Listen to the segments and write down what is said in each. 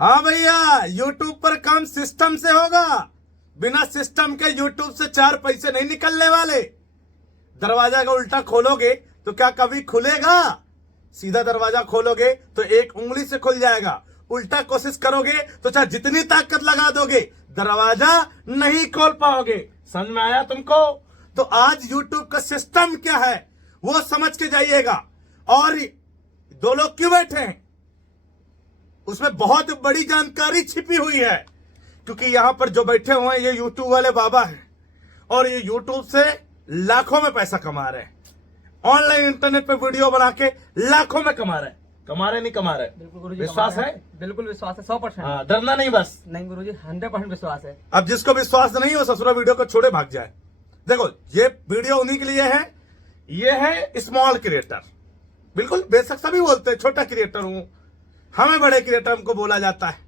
हाँ भैया, यूट्यूब पर काम सिस्टम से होगा। बिना सिस्टम के यूट्यूब से 4 पैसे नहीं निकलने वाले। दरवाजा का उल्टा खोलोगे तो क्या कभी खुलेगा? सीधा दरवाजा खोलोगे तो एक उंगली से खुल जाएगा। उल्टा कोशिश करोगे तो चाहे जितनी ताकत लगा दोगे, दरवाजा नहीं खोल पाओगे। समझ में आया तुमको? तो आज यूट्यूब का सिस्टम क्या है वो समझ के जाइएगा। और 2 लोग क्यों बैठे हैं, उसमें बहुत बड़ी जानकारी छिपी हुई है। क्योंकि यहां पर जो बैठे हुए हैं ये यूट्यूब वाले बाबा हैं और ये यूट्यूब से लाखों में पैसा कमा रहे हैं। ऑनलाइन इंटरनेट पे वीडियो बना के लाखों में कमा रहे हैं। कमा रहे नहीं कमा रहे? बिल्कुल गुरुजी, विश्वास है? बिल्कुल विश्वास है, 100%। हाँ, डरना नहीं बस। नहीं गुरुजी, 100% विश्वास है। अब जिसको विश्वास नहीं हो ससुरा वीडियो को छोड़े भाग जाए। देखो, ये वीडियो उन्हीं के लिए है। ये है स्मॉल क्रिएटर, बिल्कुल बेशक सभी बोलते हैं छोटा क्रिएटर हूं, हमें बड़े क्रिएटर हमको बोला जाता है।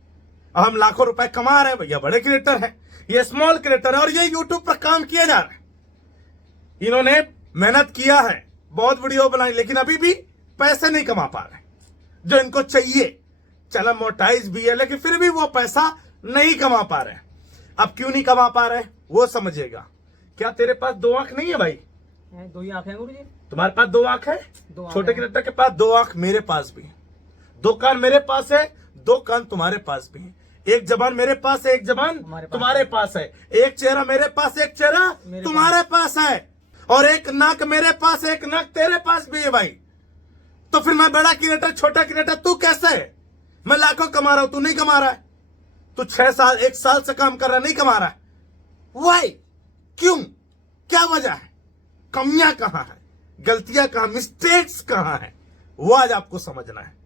अब हम लाखों रुपए कमा रहे हैं, भैया बड़े क्रिएटर हैं। ये स्मॉल क्रिएटर है और ये यूट्यूब पर काम किया जा रहा है। इन्होंने मेहनत किया है, बहुत वीडियो बनाई, लेकिन अभी भी पैसे नहीं कमा पा रहे जो इनको चाहिए। चलो मोटाइज भी है, लेकिन फिर भी वो पैसा नहीं कमा पा रहे। अब क्यों नहीं कमा पा रहे वो समझिएगा। क्या तेरे पास 2 आंख नहीं है भाई? 2 ही आंखें हैं गुरुजी। तुम्हारे पास 2 आंख है? 2 आंखें छोटे हैं। क्रिएटर के पास 2 आंख मेरे पास भी है। 2 कान मेरे पास है, 2 कान तुम्हारे पास भी है। एक जबान मेरे पास है, एक जबान तुम्हारे पास है। एक चेहरा मेरे पास, एक चेहरा तुम्हारे पास है। और एक नाक मेरे पास, एक नाक तेरे पास भी है भाई। तो फिर मैं बड़ा क्रिएटर, छोटा क्रिएटर, तू कैसे है? मैं लाखों कमा रहा हूं, तू नहीं कमा रहा है। तू 6 साल 1 साल से काम कर रहा है, नहीं कमा रहा है। वाई? क्यों? क्या वजह है? कमियां कहां है, गलतियां कहां, मिस्टेक्स कहां है, वो आज आपको समझना है।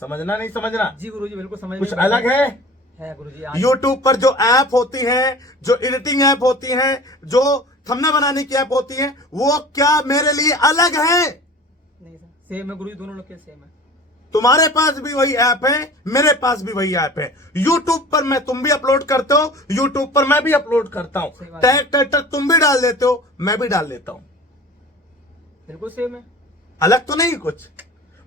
समझना नहीं समझना? जी गुरुजी, बिल्कुल समझ। कुछ अलग है गुरुजी। यूट्यूब पर जो ऐप होती हैं, जो एडिटिंग ऐप होती हैं, जो थंबनेल बनाने की ऐप होती हैं, वो क्या मेरे लिए अलग है? नहीं सर, सेम है गुरुजी, दोनों लोग के सेम है। तुम्हारे पास भी वही ऐप है, मेरे पास भी वही ऐप है। यूट्यूब पर मैं तुम भी अपलोड करते हो, यूट्यूब पर मैं भी अपलोड करता हूं। टैग टाइटल तुम भी डाल देते हो, मैं भी डाल देता हूं। बिल्कुल सेम है, अलग तो नहीं कुछ।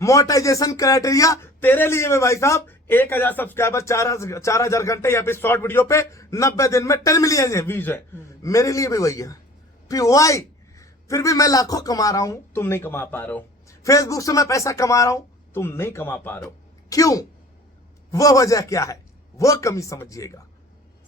मोनेटाइजेशन क्राइटेरिया तेरे लिए में भाई साहब 1000 सब्सक्राइबर, 4000 घंटे या फिर शॉर्ट वीडियो पे 90 दिन में 10 मिलियन व्यूज है। मेरे लिए भी वही है। फिर वाई? फिर भी मैं लाखों कमा रहा हूं, तुम नहीं कमा पा रहे हो। फेसबुक से मैं पैसा कमा रहा हूं, तुम नहीं कमा पा रहे हो। क्यों? वो वजह क्या है वो कमी समझिएगा।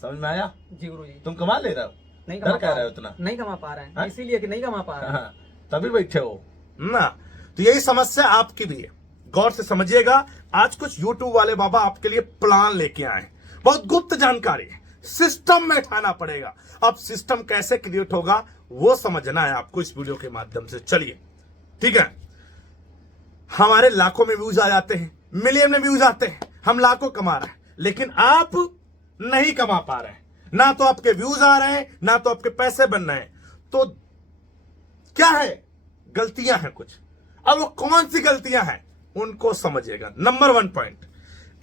समझ में आया? जी गुरुजी। तुम कमा ले रहे हो, नहीं डर कह रहे हो इतना? नहीं कमा पा रहे हैं, इसीलिए कि नहीं कमा पा रहे हैं। हाँ, तभी बैठे हो ना। तो यही समस्या आपकी भी है, गौर से समझिएगा। आज कुछ यूट्यूब वाले बाबा आपके लिए प्लान लेके आए, बहुत गुप्त जानकारी है, सिस्टम में उठाना पड़ेगा। अब सिस्टम कैसे क्रिएट होगा वो समझना है आपको इस वीडियो के माध्यम से। चलिए ठीक है, हमारे लाखों में व्यूज आ जाते हैं, मिलियन में व्यूज आते हैं, हम लाखों कमा रहे हैं, लेकिन आप नहीं कमा पा रहे हैं। ना तो आपके व्यूज आ रहे हैं, ना तो आपके पैसे बन रहे हैं। तो क्या है? गलतियां हैं कुछ। अब वो कौन सी गलतियां हैं उनको समझिएगा। नंबर 1 पॉइंट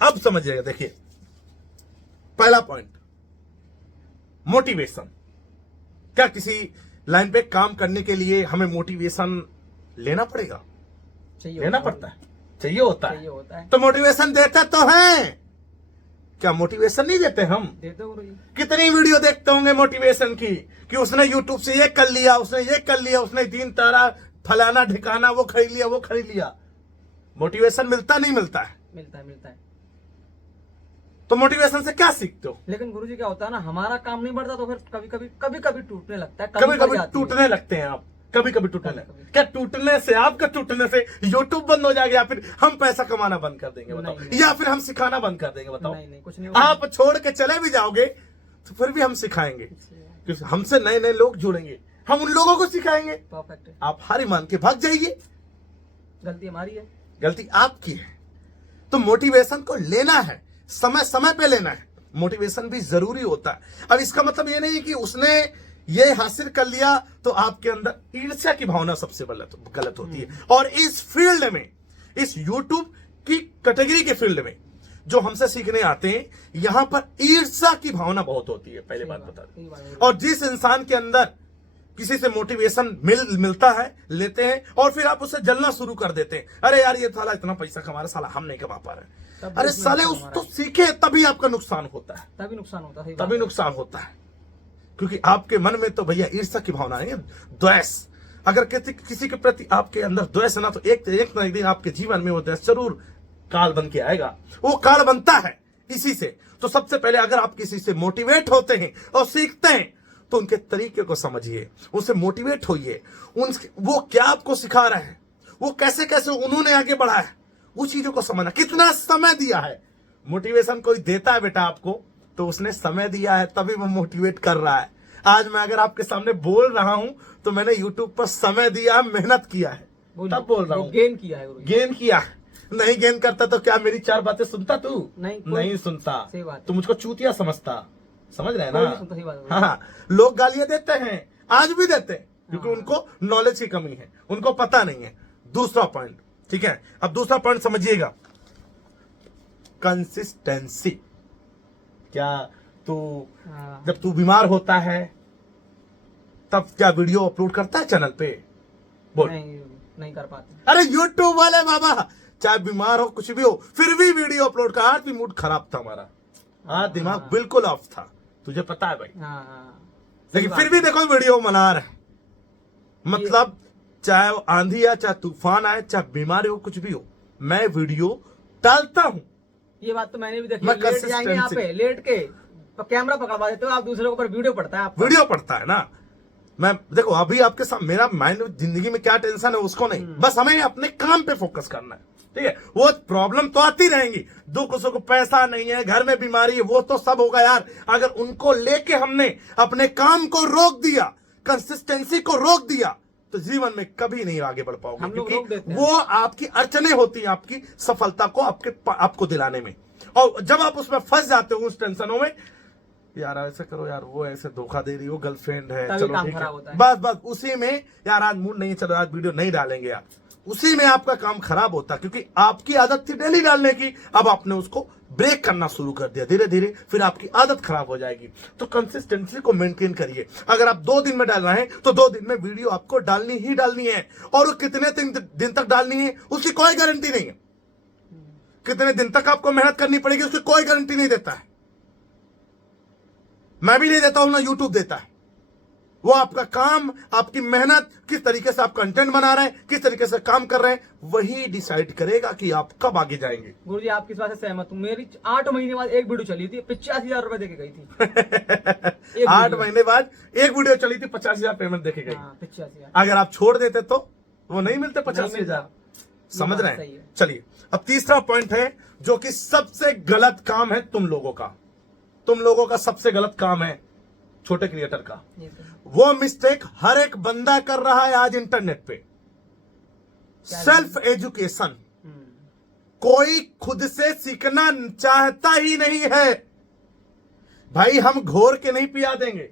अब समझिएगा। देखिए, पहला पॉइंट, मोटिवेशन। क्या किसी लाइन पे काम करने के लिए हमें मोटिवेशन लेना पड़ेगा? लेना पड़ता है, चाहिए होता है। तो मोटिवेशन देते तो हैं, क्या मोटिवेशन नहीं देते हम? देते गुरुजी। कितनी वीडियो देखते होंगे मोटिवेशन की कि उसने यूट्यूब से ये कर लिया, उसने ये कर लिया, उसने 3 तारा फलाना ठिकाना वो खरीद लिया, वो खरीद लिया। मोटिवेशन मिलता नहीं मिलता है? मिलता है। तो मोटिवेशन से क्या सीखते हो? लेकिन गुरुजी क्या होता है ना, हमारा काम नहीं बढ़ता तो फिर कभी टूटने लगता है। कभी टूटने लगते हैं आप, कभी टूटने लगते। क्या टूटने से, आपका टूटने से यूट्यूब बंद हो जाएगा, या फिर हम पैसा कमाना बंद कर देंगे बताओ? नहीं। या फिर हम सिखाना बंद कर देंगे बताओ? नहीं, कुछ नहीं। आप छोड़ के चले भी जाओगे तो फिर भी हम सिखाएंगे, क्योंकि हमसे नए नए लोग जुड़ेंगे, हम उन लोगों को सिखाएंगे। परफेक्ट है। आप हारी मान के भाग जाइए। गलती हमारी है, गलती आपकी है। तो मोटिवेशन को लेना है, समय समय पे लेना है। मोटिवेशन भी जरूरी होता है। अब इसका मतलब ये नहीं कि उसने ये हासिल कर लिया तो आपके अंदर ईर्ष्या की भावना सबसे गलत होती है। और इस फील्ड में, इस यूट्यूब की कैटेगरी के फील्ड में जो हमसे सीखने आते हैं, यहां पर ईर्ष्या की भावना बहुत होती है, पहले बात बता दें। और जिस इंसान के अंदर किसी से मोटिवेशन मिलता है, लेते हैं, और फिर आप उससे जलना शुरू कर देते हैं। अरे यार, ये साला इतना पैसा कमा रहा, साला हम नहीं कमा पा रहे। तब अरे इसमें साले नुकसान उस हमारा तो सीखे तभी आपका नुकसान होता है, तभी नुकसान होता है। तभी नुकसान होता है। क्योंकि आपके मन में तो भैया ईर्ष्या की भावना है, द्वेष। अगर किसी के प्रति आपके अंदर द्वेष है ना, तो एक ना एक दिन आपके जीवन में वो द्वेष जरूर काल बन के आएगा। वो काल बनता है इसी से। तो सबसे पहले अगर आप किसी से मोटिवेट होते हैं और सीखते हैं तो उनके तरीके को समझिए, उनसे मोटिवेट होइए, वो क्या आपको सिखा रहे हैं, वो कैसे कैसे उन्होंने आगे बढ़ा है, वो चीजों को समझना, कितना समय दिया है। मोटिवेशन कोई देता है बेटा आपको तो उसने समय दिया है, तभी वो मोटिवेट कर रहा है। आज मैं अगर आपके सामने बोल रहा हूं तो मैंने यूट्यूब पर समय दिया है, मेहनत किया है, तब बोल रहा हूं। गेन किया है गुरुजी। गेन किया है। नहीं गेन करता तो क्या मेरी 4 बातें सुनता तू? नहीं सुनता। सही बात है। तू मुझको चूतिया समझता, समझ रहे हैं कोई नहीं सुनता, सही ना? बात है। हाँ, लोग गालियां देते हैं, आज भी देते हैं, क्योंकि उनको नॉलेज की कमी है, उनको पता नहीं है। दूसरा पॉइंट, ठीक है, अब दूसरा पॉइंट समझिएगा, कंसिस्टेंसी। क्या तू जब तू बीमार होता है तब क्या वीडियो अपलोड करता है चैनल पे? बोल। नहीं कर पाते। अरे यूट्यूब वाले बाबा, चाहे बीमार हो कुछ भी हो फिर भी वीडियो अपलोड कर। आज भी मूड खराब था हमारा, आज दिमाग बिल्कुल ऑफ था, तुझे पता है भाई। लेकिन फिर भी देखो वीडियो बना रहे। मतलब चाहे वो आंधी आए, चाहे तूफान आए, चाहे बीमारी हो, कुछ भी हो, मैं वीडियो डालता हूं। ये बात तो मैंने भी देखी। मैं लेट जाएंगे यहाँ पे, लेट के कैमरा पकड़वा देते हो आप, दूसरे के ऊपर वीडियो पड़ता है आपका। वीडियो पड़ता है ना। मैं देखो अभी आपके साथ मेरा माइंड, जिंदगी में क्या टेंशन है उसको नहीं, बस हमें अपने काम पे फोकस करना है, ठीक है। वो प्रॉब्लम तो आती रहेंगी, दुख सुख, पैसा नहीं है, घर में बीमारी है, वो तो सब होगा यार। अगर उनको लेके हमने अपने काम को रोक दिया, कंसिस्टेंसी को रोक दिया, तो जीवन में कभी नहीं आगे बढ़ पाओगे, क्योंकि वो आपकी अड़चने होती है आपकी सफलता को आपको दिलाने में। और जब आप उसमें फंस जाते हो, उस टेंशनों में, यार ऐसे करो, यार वो ऐसे धोखा दे रही हो, गर्लफ्रेंड है, चलो ठीक है, बस उसी में यार आज मूड नहीं, चलो आज वीडियो नहीं डालेंगे यार, उसी में आपका काम खराब होता, क्योंकि आपकी आदत थी डेली डालने की, अब आपने उसको ब्रेक करना शुरू कर दिया धीरे धीरे, फिर आपकी आदत खराब हो जाएगी। तो कंसिस्टेंसी को मेंटेन करिए। अगर आप 2 दिन में डाल रहे हैं तो 2 दिन में वीडियो आपको डालनी ही डालनी है, और वो कितने दिन तक डालनी है उसकी कोई गारंटी नहीं है। कितने दिन तक आपको मेहनत करनी पड़ेगी उसकी कोई गारंटी नहीं देता है। मैं भी नहीं देता हूं, ना यूट्यूब देता है। वो आपका काम, आपकी मेहनत, किस तरीके से आप कंटेंट बना रहे हैं, किस तरीके से काम कर रहे हैं, वही डिसाइड करेगा कि आप कब आगे जाएंगे। गुरुजी आप किस बात से सहमत हूँ? मेरी 8 महीने बाद एक वीडियो चली थी, 85,000 रुपए देके गई थी। 8 महीने बाद एक वीडियो चली थी, 50,000 पेमेंट देके गई। 85,000। अगर आप छोड़ देते तो वो नहीं मिलते 85,000। समझ रहे हैं? चलिए अब तीसरा पॉइंट है जो कि सबसे गलत काम है तुम लोगों का। तुम लोगों का सबसे गलत काम है छोटे क्रिएटर का। वो मिस्टेक हर एक बंदा कर रहा है आज इंटरनेट पे, सेल्फ एजुकेशन। कोई खुद से सीखना चाहता ही नहीं है भाई। हम घोर के नहीं पिया देंगे,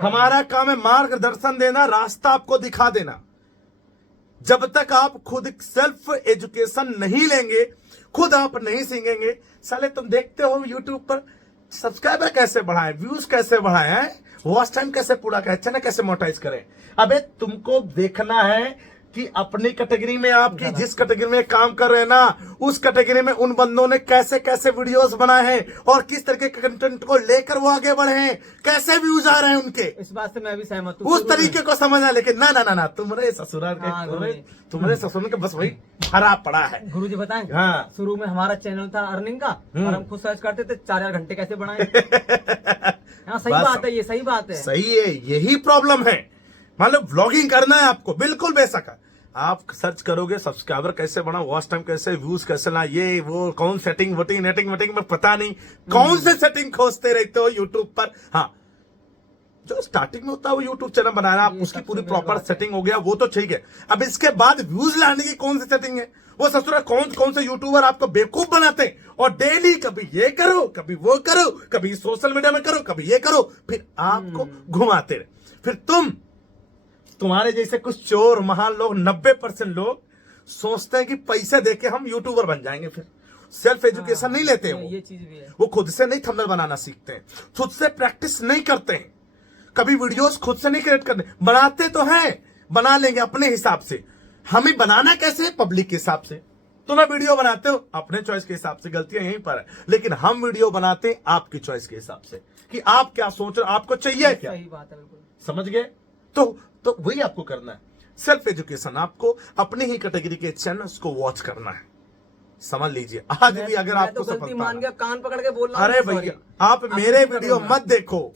हमारा काम है मार्गदर्शन देना, रास्ता आपको दिखा देना। जब तक आप खुद सेल्फ एजुकेशन नहीं लेंगे, खुद आप नहीं सीखेंगे, साले तुम देखते हो यूट्यूब पर सब्सक्राइबर कैसे बढ़ाए, व्यूज कैसे बढ़ाए हैं, वॉच टाइम कैसे पूरा करें, चैनल कैसे मोनेटाइज करें। अबे तुमको देखना है कि अपनी कैटेगरी में, आपकी जिस कैटेगरी में काम कर रहे हैं ना, उस कैटेगरी में उन बंदों ने कैसे कैसे वीडियोस बनाए हैं और किस तरह के कंटेंट को लेकर वो आगे बढ़े हैं, कैसे व्यूज आ रहे हैं उनके। इस बात से मैं भी सहमत हूँ, उस तरीके को समझना। लेकिन ना ना ना ना, तुम्हारे ससुराल के, तुम्हारे ससुराल के बस वही भरा पड़ा है। गुरुजी बताएं, हाँ, शुरू में हमारा चैनल था अर्निंग का, और हम खुद सर्च करते थे 4 घंटे कैसे बनाए। हाँ सही बात है, ये सही बात है, सही है, यही प्रॉब्लम है। मान लो व्लॉगिंग करना है आपको, बिल्कुल बेशक है, आप सर्च करोगे सब्सक्राइबर कैसे बढ़ा, वॉच टाइम कैसे, व्यूज कैसे ला, ये वो कौन सेटिंग वोटिंग नेटिंग वेटिंग में पता नहीं कौन से सेटिंग खोजते रहते हो यूट्यूब पर। हाँ, जो स्टार्टिंग में होता है वो यूट्यूब चैनल बनाना, आप उसकी पूरी प्रॉपर सेटिंग हो गया, वो तो ठीक है। अब इसके बाद व्यूज लाने की कौन सी सेटिंग है, वो ससुरा कौन से यूट्यूबर आपको बेवकूफ बनाते हैं, और डेली कभी ये करो, कभी वो करो, कभी सोशल मीडिया में करो, कभी ये करो, फिर आपको घुमाते रहे। फिर तुम्हारे जैसे कुछ चोर महान लोग, 90% लोग सोचते हैं कि पैसे देके हम यूट्यूबर बन जाएंगे। फिर सेल्फ एजुकेशन नहीं लेते हैं, ये चीज भी है। वो खुद से नहीं थंबनेल बनाना सीखते हैं, खुद से प्रैक्टिस नहीं करते हैं, कभी वीडियोस खुद से नहीं क्रिएट करते। बनाते तो हैं, बना लेंगे अपने हिसाब से, हमें बनाना कैसे है, पब्लिक के हिसाब से। तुम्हें वीडियो बनाते हो अपने चॉइस के हिसाब से, गलतियां यहीं पर है, लेकिन हम वीडियो बनाते हैं आपकी चॉइस के हिसाब से कि आप क्या सोच रहे हो, आपको चाहिए क्या। सही बात है, बिल्कुल समझ गए। तो वही आपको करना है। सेल्फ एजुकेशन, आपको अपने ही कैटेगरी के चैनल्स को वॉच करना है। समझ लीजिए, आज भी अगर मैं आपको तो गलती सफलता मान गया, कान पकड़ के बोल रहा हूं, अरे sorry। भैया आप मेरे नहीं वीडियो करूंगा। मत देखो,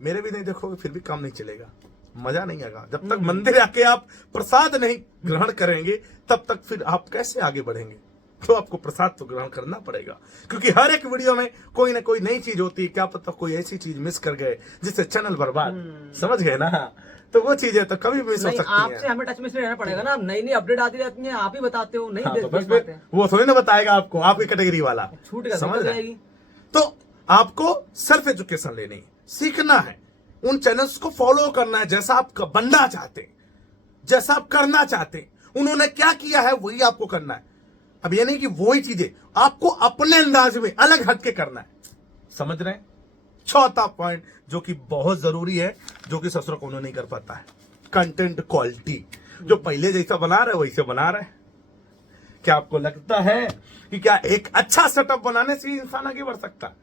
मेरे भी नहीं देखोगे फिर भी काम नहीं चलेगा, मजा नहीं आएगा। जब तक मंदिर आके आप प्रसाद नहीं ग्रहण करेंगे तब तक फिर आप कैसे आगे बढ़ेंगे। तो आपको प्रसाद तो ग्रहण करना पड़ेगा, क्योंकि हर एक वीडियो में कोई ना कोई नई चीज होती है। क्या पता कोई ऐसी चीज मिस कर गए जिससे चैनल बर्बाद, समझ गए ना। तो वो चीजें तो कभी मिस हो नहीं, सकती आपसे है। हमें टच में से रहना पड़ेगा ना, नई नई अपडेट आती रहती है, आप ही बताते हो, नहीं हाँ, तो देख बस पाते फिर हैं। वो थोड़ी ना बताएगा आपको, आपकी कैटेगरी वाला छूट गया, समझ दिक्कत रहे जाएगी। तो आपको सेल्फ एजुकेशन लेनी है, सीखना है, उन चैनल्स को फॉलो करना है जैसा आप बनना चाहते हैं, जैसा आप करना चाहते हैं। उन्होंने क्या किया है वही आपको करना है। अब ये नहीं कि वही चीजें आपको अपने अंदाज में अलग हटके करना है, समझ रहे हैं। चौथा पॉइंट जो कि बहुत जरूरी है, जो कि ससुर को नहीं कर पाता है, कंटेंट क्वालिटी। जो पहले जैसा बना रहे वैसे बना रहे। क्या आपको लगता है कि क्या एक अच्छा सेटअप बनाने से ही इंसान आगे बढ़ सकता है?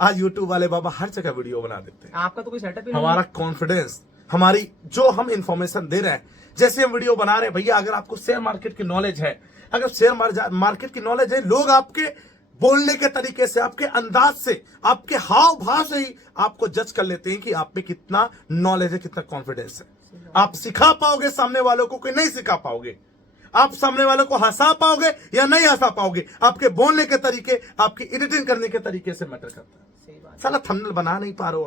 आज यूट्यूब वाले बाबा हर जगह वीडियो बना देते हैं। आपका तो कोई सेटअप ही नहीं हमारा है। कॉन्फिडेंस, हमारी जो हम इंफॉर्मेशन दे रहे हैं, जैसे हम वीडियो बना रहे हैं, भैया अगर आपको शेयर मार्केट की नॉलेज है, अगर शेयर मार्केट की नॉलेज है, लोग आपके बोलने के तरीके से, आपके अंदाज से, आपके हाव भाव से ही आपको जज कर लेते हैं कि आप में कितना नॉलेज है, कितना कॉन्फिडेंस है। आप सिखा पाओगे सामने वालों को कि नहीं सिखा पाओगे, आप सामने वालों को हंसा पाओगे या नहीं हंसा पाओगे, आपके बोलने के तरीके, आपकी एडिटिंग करने के तरीके से मैटर करता है। सही बात। साला थंबनेल बना नहीं पा रहे हो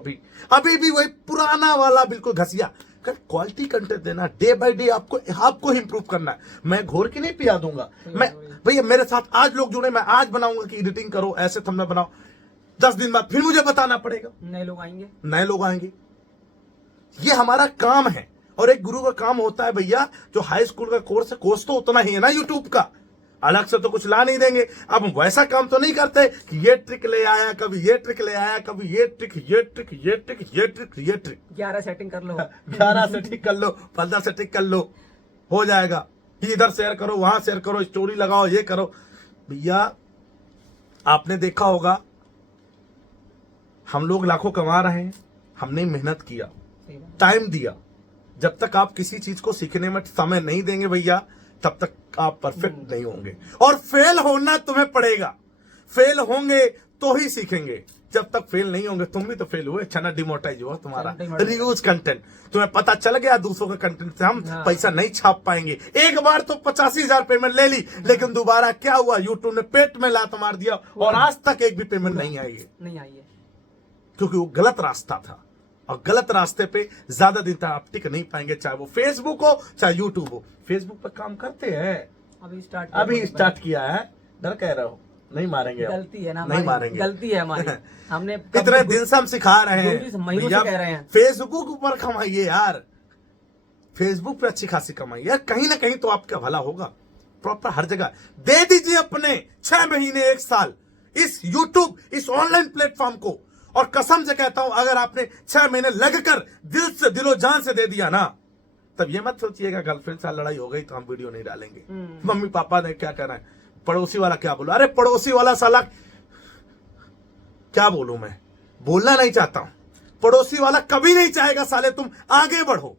अभी भी वही पुराना वाला बिल्कुल घसिया। क्वालिटी कंटेंट देना, डे बाय डे आपको इंप्रूव करना है। मैं घोर के नहीं पिया दूंगा। मैं भैया मेरे साथ आज लोग जुड़े, मैं आज बनाऊंगा कि एडिटिंग करो, ऐसे थंबनेल बनाओ, 10 दिन बाद फिर मुझे बताना पड़ेगा, नए लोग आएंगे, नए लोग आएंगे। ये हमारा काम है। और एक गुरु का काम होता है भैया, जो हाई स्कूल का कोर्स है, कोर्स तो उतना ही है ना यूट्यूब का, अलग से तो कुछ ला नहीं देंगे। अब वैसा काम तो नहीं करते कि ये ट्रिक ले आया, कभी ये ट्रिक ले आया, कभी ये ट्रिक, ये ट्रिक, ये ट्रिक, ये ट्रिक, ये ट्रिक। 11 सेटिंग कर लो, 11 से ठीक कर लो, 15 से ठीक कर लो, हो जाएगा। इधर शेयर करो, वहां शेयर करो, स्टोरी लगाओ, ये करो। भैया आपने देखा होगा, हम लोग लाखों कमा रहे हैं, हमने मेहनत किया, टाइम दिया। जब तक आप किसी चीज को सीखने में समय नहीं देंगे भैया, तब तक आप परफेक्ट नहीं होंगे। और फेल होना तुम्हें पड़ेगा, फेल होंगे तो ही सीखेंगे। जब तक फेल नहीं होंगे, तुम भी तो फेल हुए, चैनल डिमोटाइज हुआ तुम्हारा। रिव्यूज कंटेंट तुम्हें पता चल गया, दूसरों के कंटेंट से हम पैसा नहीं छाप पाएंगे। एक बार तो 85,000 पेमेंट ले ली, लेकिन दोबारा क्या हुआ, यूट्यूब ने पेट में लात मार दिया और आज तक एक भी पेमेंट नहीं आई है, क्योंकि वो गलत रास्ता था। और गलत रास्ते पे ज्यादा दिन तक आप टिक नहीं पाएंगे, चाहे वो फेसबुक हो चाहे यूट्यूब हो। फेसबुक पर काम करते हैं, अभी स्टार्ट किया है, डर कह रहे हो, नहीं मारेंगे, गलती है ना, नहीं मारेंगे, गलती है हमारी। हमने इतने दिन से हम सिखा रहे हैं, महीनों से कह रहे हैं, फेसबुक पर कमाइए यार, फेसबुक पे अच्छी खासी कमाइए यार, कहीं ना कहीं तो आपका भला होगा। प्रॉपर हर जगह दे दीजिए अपने 6 महीने 1 साल इस यूट्यूब, इस ऑनलाइन प्लेटफॉर्म को। और कसम से कहता हूं, अगर आपने 6 महीने लगकर दिल से, दिलो जान से दे दिया ना, तब ये मत सोचिएगा गर्लफ्रेंड से लड़ाई हो गई तो हम वीडियो नहीं डालेंगे, मम्मी पापा ने क्या कहना है, पड़ोसी वाला क्या बोला। अरे पड़ोसी वाला साला, क्या बोलूं मैं, बोलना नहीं चाहता हूं। पड़ोसी वाला कभी नहीं चाहेगा साले तुम आगे बढ़ो,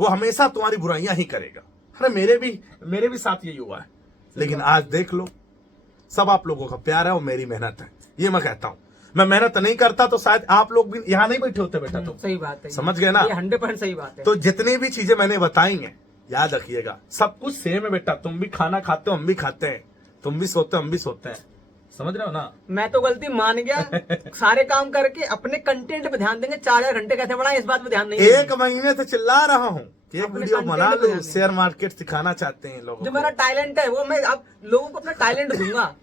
वो हमेशा तुम्हारी बुराइयां ही करेगा। अरे मेरे भी साथ यही हुआ है, लेकिन आज देख लो, सब आप लोगों का प्यार है और मेरी मेहनत है। ये मैं कहता हूं, मैं मेहनत नहीं करता तो शायद आप लोग भी यहाँ नहीं बैठे होते बेटा। तो सही बात है, समझ गए ना, ये 100% सही बात है। तो जितनी भी चीजें मैंने बताई हैं, याद रखिएगा, सब कुछ सेम है बेटा। तुम भी खाना खाते हो, हम भी खाते हैं, तुम भी सोते हो, हम भी सोते हैं, समझ रहे हो ना। मैं तो गलती मान गया, सारे काम करके अपने कंटेंट पे ध्यान देंगे, 4 घंटे कैसे बढ़ाए इस बात पे ध्यान नहीं। 1 महीने से चिल्ला रहा हूँ, एक वीडियो बना लो, शेयर मार्केट सिखाना चाहते हैं लोगों जो को। मेरा टैलेंट है वो मैं अब लोगों को अपना टैलेंट दूंगा,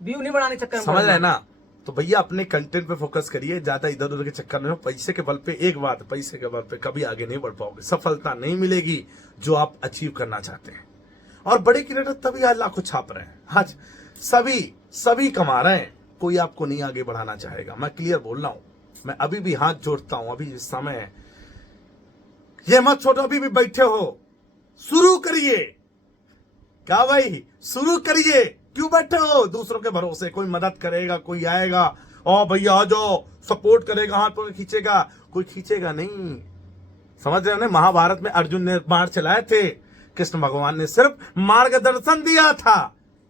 व्यू नहीं बढ़ाने चक्कर में। समझ रहे ना। तो भैया अपने कंटेंट पे फोकस करिए, ज्यादा इधर उधर के चक्कर में। पैसे के बल पे, एक बात, पैसे के बल पे कभी आगे नहीं बढ़ पाओगे, सफलता नहीं मिलेगी जो आप अचीव करना चाहते हैं। और बड़े क्रिएटर तभी आज लाखों छाप रहे हैं, आज सभी कमा रहे हैं, कोई आपको नहीं आगे बढ़ाना चाहेगा। मैं क्लियर बोल रहा हूं, मैं अभी भी हाथ जोड़ता हूं, अभी समय है, ये मत छोड़ो, अभी भी बैठे हो, शुरू करिए, क्या भाई, शुरू करिए, क्यों बैठे हो दूसरों के भरोसे? कोई मदद करेगा, कोई आएगा, ओ भैया आ जाओ, सपोर्ट करेगा, हाथ पर खींचेगा, कोई खींचेगा नहीं। समझ रहे हो ना? महाभारत में अर्जुन ने बाण चलाए थे, कृष्ण भगवान ने सिर्फ मार्गदर्शन दिया था।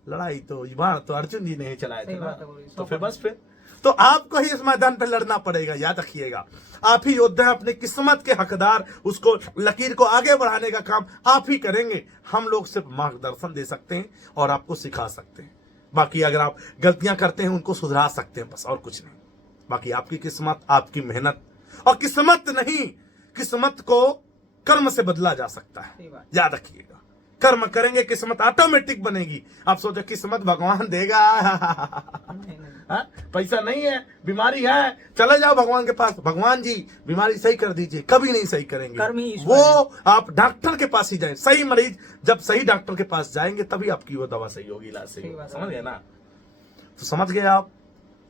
लड़ाई तो बाण तो अर्जुन जी ने ही चलाए थे ना। तो फिर बस फिर तो आपको ही इस मैदान पे लड़ना पड़ेगा, याद रखिएगा। आप ही योद्धा हैं, अपनी किस्मत के हकदार। उसको लकीर को आगे बढ़ाने का काम आप ही करेंगे। हम लोग सिर्फ मार्गदर्शन दे सकते हैं और आपको सिखा सकते हैं। बाकी अगर आप गलतियां करते हैं उनको सुधरा सकते हैं, बस और कुछ नहीं। बाकी आपकी किस्मत, आपकी मेहनत, और किस्मत नहीं, किस्मत को कर्म से बदला जा सकता है, याद रखिएगा। कर्म करेंगे किस्मत ऑटोमेटिक बनेगी। आप सोचो किस्मत भगवान देगा? पैसा नहीं है, बीमारी है, चले जाओ भगवान के पास, भगवान जी बीमारी सही कर दीजिए, कभी नहीं सही करेंगे। वो आप डॉक्टर के पास ही जाए। सही मरीज जब सही डॉक्टर के पास जाएंगे तभी आपकी वो दवा सही होगी, इलाज सही होगा। समझ गए ना? तो समझ गए आप?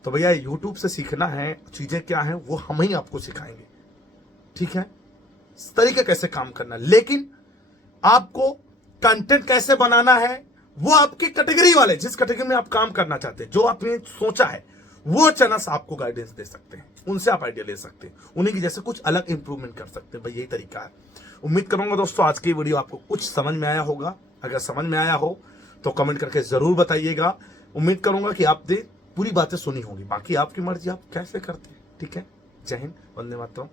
तो भैया यूट्यूब से सीखना है, चीजें क्या है वो हम ही आपको सिखाएंगे, ठीक है? इस तरीके कैसे काम करना, लेकिन आपको कंटेंट कैसे बनाना है वो आपकी कैटेगरी वाले, जिस कैटेगरी में आप काम करना चाहते हैं, जो आपने सोचा है, वो चैनल्स आपको गाइडेंस दे सकते हैं। उनसे आप आइडिया ले सकते हैं, उन्हीं की जैसे कुछ अलग इंप्रूवमेंट कर सकते हैं। भाई यही तरीका है। उम्मीद करूंगा दोस्तों आज की वीडियो आपको कुछ समझ में आया होगा। अगर समझ में आया हो तो कमेंट करके जरूर बताइएगा। उम्मीद करूंगा कि आपने पूरी बातें सुनी होंगी। बाकी आपकी मर्जी, आप कैसे करते हैं। ठीक है? जय हिंद, वंदे मातरम।